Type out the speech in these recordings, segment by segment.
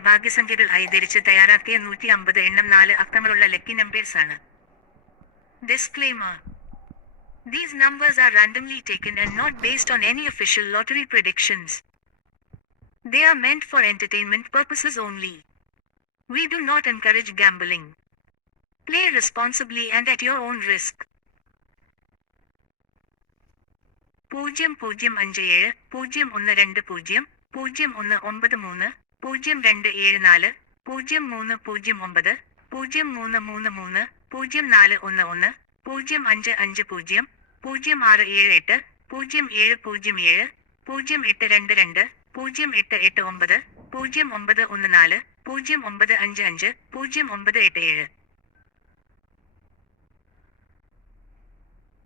ഭാഗ്യസംഖ്യകൾ ആയി ധരിച്ച് തയ്യാറാക്കിയ നൂറ്റി അമ്പത് എണ്ണം നാല് അക്കങ്ങളുള്ള ലക്കി നമ്പേഴ്സ് ആണ് disclaimer These numbers are randomly taken and not based on any official lottery predictions. They are meant for entertainment purposes only. We do not encourage gambling. Play responsibly and at your own risk. പൂജ്യം പൂജ്യം അഞ്ച് ഏഴ് പൂജ്യം ഒന്ന് രണ്ട് പൂജ്യം പൂജ്യം ഒന്ന് ഒമ്പത് മൂന്ന് പൂജ്യം രണ്ട് ഏഴ് നാല് പൂജ്യം മൂന്ന് പൂജ്യം ഒമ്പത് പൂജ്യം മൂന്ന് മൂന്ന് മൂന്ന് പൂജ്യം നാല് ഒന്ന് ഒന്ന് പൂജ്യം അഞ്ച് അഞ്ച് പൂജ്യം പൂജ്യം ആറ് ഏഴ് എട്ട് പൂജ്യം ഏഴ് പൂജ്യം ഏഴ് പൂജ്യം എട്ട് രണ്ട് രണ്ട് പൂജ്യം എട്ട് എട്ട് ഒമ്പത് പൂജ്യം ഒമ്പത് ഒന്ന് നാല് പൂജ്യം ഒമ്പത് അഞ്ച് അഞ്ച് പൂജ്യം ഒമ്പത് എട്ട് ഏഴ്.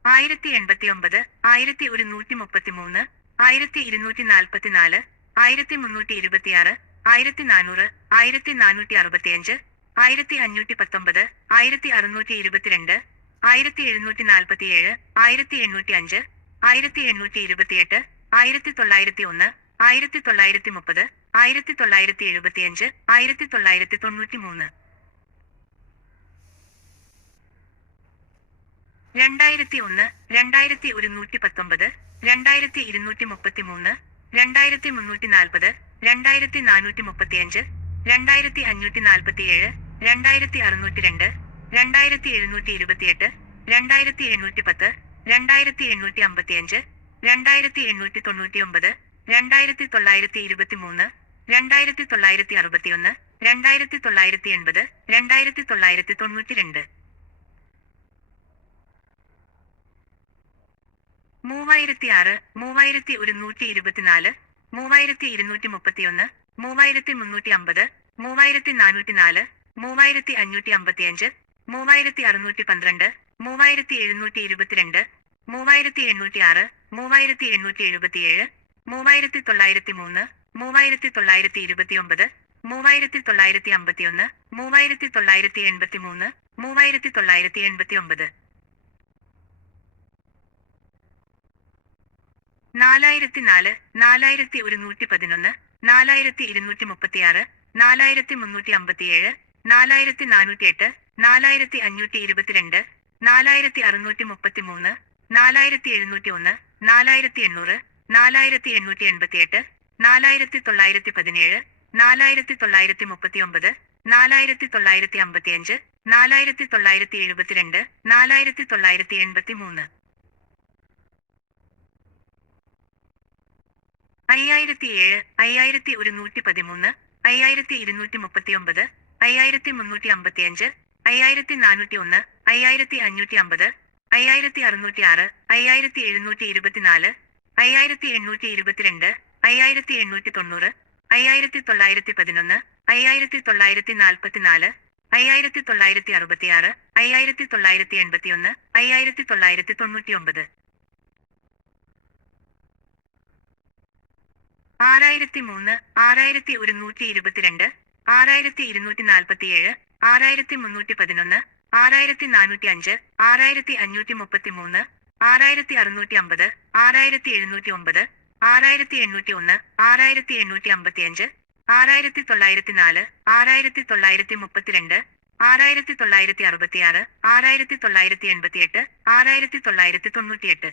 ആയിരത്തി എൺപത്തി ഒമ്പത് ആയിരത്തി ഒരുന്നൂറ്റി മുപ്പത്തി മൂന്ന് ആയിരത്തി ഇരുന്നൂറ്റി നാൽപ്പത്തി നാല് ആയിരത്തി മുന്നൂറ്റി ഇരുപത്തിയാറ് ആയിരത്തി നാനൂറ് ആയിരത്തി നാനൂറ്റി അറുപത്തിയഞ്ച് ആയിരത്തി അഞ്ഞൂറ്റി പത്തൊമ്പത് ആയിരത്തി അറുന്നൂറ്റി ഇരുപത്തിരണ്ട് ആയിരത്തി എഴുന്നൂറ്റി നാൽപ്പത്തിയേഴ് ആയിരത്തി എണ്ണൂറ്റി അഞ്ച് ആയിരത്തി എണ്ണൂറ്റി ഇരുപത്തിയെട്ട് ആയിരത്തി തൊള്ളായിരത്തി ഒന്ന് ആയിരത്തി തൊള്ളായിരത്തി മുപ്പത് ആയിരത്തി തൊള്ളായിരത്തി എഴുപത്തിയഞ്ച് ആയിരത്തി തൊള്ളായിരത്തി തൊണ്ണൂറ്റി മൂന്ന് രണ്ടായിരത്തി ഒന്ന് രണ്ടായിരത്തി ഒരുന്നൂറ്റി പത്തൊമ്പത് രണ്ടായിരത്തി ഇരുന്നൂറ്റി മുപ്പത്തി മൂന്ന് രണ്ടായിരത്തി മുന്നൂറ്റി നാൽപ്പത് രണ്ടായിരത്തി നാനൂറ്റി മുപ്പത്തിയഞ്ച് രണ്ടായിരത്തി അഞ്ഞൂറ്റി നാൽപ്പത്തിയേഴ് രണ്ടായിരത്തി അറുന്നൂറ്റി രണ്ട് രണ്ടായിരത്തി എഴുന്നൂറ്റി ഇരുപത്തിയെട്ട് രണ്ടായിരത്തി എണ്ണൂറ്റി പത്ത് രണ്ടായിരത്തി എണ്ണൂറ്റി അമ്പത്തിയഞ്ച് രണ്ടായിരത്തി എണ്ണൂറ്റി തൊണ്ണൂറ്റി ഒമ്പത് രണ്ടായിരത്തി തൊള്ളായിരത്തി ഇരുപത്തി മൂന്ന് രണ്ടായിരത്തി തൊള്ളായിരത്തി അറുപത്തിയൊന്ന് രണ്ടായിരത്തി തൊള്ളായിരത്തി എൺപത് രണ്ടായിരത്തി തൊള്ളായിരത്തി തൊണ്ണൂറ്റി രണ്ട് മൂവായിരത്തി ആറ് മൂവായിരത്തി ഒരുന്നൂറ്റി ഇരുപത്തിനാല് മൂവായിരത്തി ഇരുന്നൂറ്റി മുപ്പത്തിയൊന്ന് മൂവായിരത്തി മുന്നൂറ്റി അമ്പത് മൂവായിരത്തി നാനൂറ്റി നാല് മൂവായിരത്തി അഞ്ഞൂറ്റി അമ്പത്തിയഞ്ച് മൂവായിരത്തി അറുന്നൂറ്റി പന്ത്രണ്ട് മൂവായിരത്തി എഴുന്നൂറ്റി ഇരുപത്തിരണ്ട് മൂവായിരത്തി എണ്ണൂറ്റി ആറ് മൂവായിരത്തി എണ്ണൂറ്റി എഴുപത്തിയേഴ് മൂവായിരത്തി തൊള്ളായിരത്തി മൂന്ന് മൂവായിരത്തി തൊള്ളായിരത്തി ഇരുപത്തിയൊമ്പത് മൂവായിരത്തി തൊള്ളായിരത്തി അമ്പത്തിയൊന്ന് മൂവായിരത്തി തൊള്ളായിരത്തി എൺപത്തി മൂന്ന് മൂവായിരത്തി തൊള്ളായിരത്തി എൺപത്തി ഒമ്പത് നാലായിരത്തി നാല് നാലായിരത്തി ഒരുന്നൂറ്റി പതിനൊന്ന് നാലായിരത്തി ഇരുന്നൂറ്റി മുപ്പത്തിയാറ് നാലായിരത്തി മുന്നൂറ്റി അമ്പത്തിയേഴ് നാലായിരത്തി നാനൂറ്റി എട്ട് നാലായിരത്തി അഞ്ഞൂറ്റി ഇരുപത്തിരണ്ട് നാലായിരത്തി അറുന്നൂറ്റി മുപ്പത്തി മൂന്ന് നാലായിരത്തി എഴുന്നൂറ്റി ഒന്ന് നാലായിരത്തി എണ്ണൂറ് നാലായിരത്തി എണ്ണൂറ്റി എൺപത്തിയെട്ട് നാലായിരത്തി തൊള്ളായിരത്തി പതിനേഴ് നാലായിരത്തി തൊള്ളായിരത്തി മുപ്പത്തി ഒമ്പത് നാലായിരത്തി തൊള്ളായിരത്തി അമ്പത്തിയഞ്ച് നാലായിരത്തി തൊള്ളായിരത്തി എഴുപത്തിരണ്ട് നാലായിരത്തി തൊള്ളായിരത്തി എൺപത്തി മൂന്ന് അയ്യായിരത്തി ഏഴ് അയ്യായിരത്തി ഒരുന്നൂറ്റി പതിമൂന്ന് അയ്യായിരത്തി ഇരുന്നൂറ്റി മുപ്പത്തിയൊമ്പത് അയ്യായിരത്തി മുന്നൂറ്റി അമ്പത്തിയഞ്ച് അയ്യായിരത്തി നാനൂറ്റി ഒന്ന് അയ്യായിരത്തി അഞ്ഞൂറ്റി അമ്പത് അയ്യായിരത്തി അറുന്നൂറ്റി ആറ് അയ്യായിരത്തി എഴുന്നൂറ്റി ഇരുപത്തിനാല് അയ്യായിരത്തി എണ്ണൂറ്റി ഇരുപത്തിരണ്ട് അയ്യായിരത്തി എണ്ണൂറ്റി തൊണ്ണൂറ് അയ്യായിരത്തി തൊള്ളായിരത്തി പതിനൊന്ന് അയ്യായിരത്തി തൊള്ളായിരത്തി നാൽപ്പത്തിനാല് അയ്യായിരത്തി തൊള്ളായിരത്തി അറുപത്തിയാറ് അയ്യായിരത്തി തൊള്ളായിരത്തി എൺപത്തിയൊന്ന് അയ്യായിരത്തി തൊള്ളായിരത്തി തൊണ്ണൂറ്റിയൊമ്പത് ആറായിരത്തി മൂന്ന് ആറായിരത്തി ഒരുന്നൂറ്റി ഇരുപത്തിരണ്ട് ആറായിരത്തി ഇരുന്നൂറ്റി നാൽപ്പത്തിയേഴ് ആറായിരത്തി മുന്നൂറ്റി പതിനൊന്ന് ആറായിരത്തി നാനൂറ്റി അഞ്ച് ആറായിരത്തി അഞ്ഞൂറ്റി മുപ്പത്തി മൂന്ന് ആറായിരത്തി അറുന്നൂറ്റി അമ്പത് ആറായിരത്തി എഴുന്നൂറ്റി ഒമ്പത് ആറായിരത്തി എണ്ണൂറ്റി ഒന്ന് ആറായിരത്തി എണ്ണൂറ്റി അമ്പത്തിയഞ്ച് ആറായിരത്തി തൊള്ളായിരത്തി നാല് ആറായിരത്തി തൊള്ളായിരത്തി മുപ്പത്തിരണ്ട് ആറായിരത്തി തൊള്ളായിരത്തി അറുപത്തിയാറ് ആറായിരത്തി തൊള്ളായിരത്തി എൺപത്തിയെട്ട് ആറായിരത്തി തൊള്ളായിരത്തി തൊണ്ണൂറ്റിയെട്ട്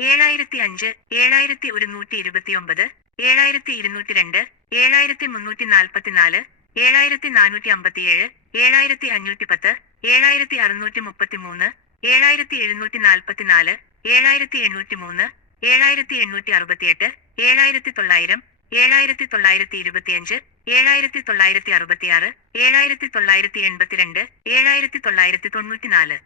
ഏഴായിരത്തി അഞ്ച് ഏഴായിരത്തി ഒരുന്നൂറ്റി ഇരുപത്തിയൊമ്പത് ഏഴായിരത്തി ഇരുന്നൂറ്റി രണ്ട് ഏഴായിരത്തി മുന്നൂറ്റി നാൽപ്പത്തിനാല് ഏഴായിരത്തി നാനൂറ്റി അമ്പത്തിയേഴ് ഏഴായിരത്തി അഞ്ഞൂറ്റി പത്ത് ഏഴായിരത്തി അറുന്നൂറ്റി മുപ്പത്തി മൂന്ന് ഏഴായിരത്തി എഴുന്നൂറ്റി നാൽപ്പത്തിനാല് ഏഴായിരത്തി എണ്ണൂറ്റി മൂന്ന് ഏഴായിരത്തി എണ്ണൂറ്റി അറുപത്തിയെട്ട് ഏഴായിരത്തി തൊള്ളായിരം ഏഴായിരത്തി തൊള്ളായിരത്തി ഇരുപത്തിയഞ്ച് ഏഴായിരത്തി തൊള്ളായിരത്തി അറുപത്തിയാറ് ഏഴായിരത്തി തൊള്ളായിരത്തി എൺപത്തിരണ്ട് ഏഴായിരത്തി തൊള്ളായിരത്തി തൊണ്ണൂറ്റിനാല്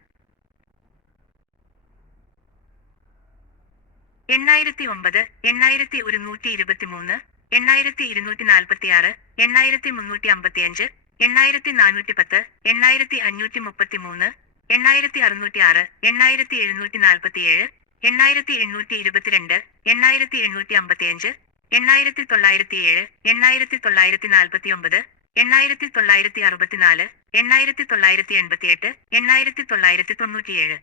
എണ്ണായിരത്തി ഒമ്പത് എണ്ണായിരത്തി ഒരുന്നൂറ്റി ഇരുപത്തിമൂന്ന് എണ്ണായിരത്തി ഇരുന്നൂറ്റി നാൽപ്പത്തിയാറ് എണ്ണായിരത്തി മുന്നൂറ്റി അമ്പത്തിയഞ്ച് എണ്ണായിരത്തി നാനൂറ്റി പത്ത് എണ്ണായിരത്തി അഞ്ഞൂറ്റി മുപ്പത്തി മൂന്ന് എണ്ണായിരത്തി അറുന്നൂറ്റി ആറ് എണ്ണായിരത്തി എഴുന്നൂറ്റി നാൽപ്പത്തിയേഴ് എണ്ണായിരത്തി എണ്ണൂറ്റി ഇരുപത്തിരണ്ട് എണ്ണായിരത്തി എണ്ണൂറ്റി അമ്പത്തിയഞ്ച് എണ്ണായിരത്തി തൊള്ളായിരത്തി ഏഴ് എണ്ണായിരത്തി തൊള്ളായിരത്തി നാൽപ്പത്തി ഒമ്പത് എണ്ണായിരത്തി തൊള്ളായിരത്തി അറുപത്തിനാല് എണ്ണായിരത്തി തൊള്ളായിരത്തി എൺപത്തിയെട്ട് എണ്ണായിരത്തി തൊള്ളായിരത്തി തൊണ്ണൂറ്റിയേഴ്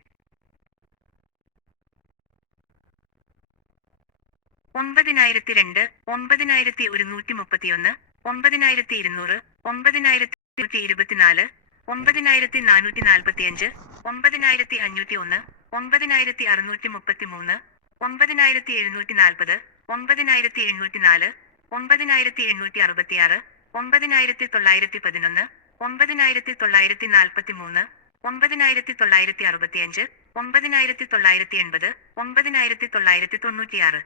ഒമ്പതിനായിരത്തി രണ്ട് ഒമ്പതിനായിരത്തി ഒരുന്നൂറ്റി മുപ്പത്തിയൊന്ന് ഒമ്പതിനായിരത്തി ഇരുന്നൂറ് ഒമ്പതിനായിരത്തി ഇരുന്നൂറ്റി ഇരുപത്തിനാല് ഒമ്പതിനായിരത്തി നാനൂറ്റി നാൽപ്പത്തിയഞ്ച് ഒമ്പതിനായിരത്തി അഞ്ഞൂറ്റി ഒന്ന് ഒമ്പതിനായിരത്തി അറുന്നൂറ്റി മുപ്പത്തി മൂന്ന് ഒമ്പതിനായിരത്തി എഴുന്നൂറ്റി നാൽപ്പത് ഒമ്പതിനായിരത്തി എണ്ണൂറ്റി നാല് ഒമ്പതിനായിരത്തി എണ്ണൂറ്റി അറുപത്തിയാറ് ഒമ്പതിനായിരത്തി തൊള്ളായിരത്തി പതിനൊന്ന് ഒമ്പതിനായിരത്തി തൊള്ളായിരത്തി നാൽപ്പത്തി മൂന്ന് ഒമ്പതിനായിരത്തി തൊള്ളായിരത്തി അറുപത്തിയഞ്ച് ഒമ്പതിനായിരത്തി തൊള്ളായിരത്തി എൺപത് ഒമ്പതിനായിരത്തി തൊള്ളായിരത്തി തൊണ്ണൂറ്റിയാറ്.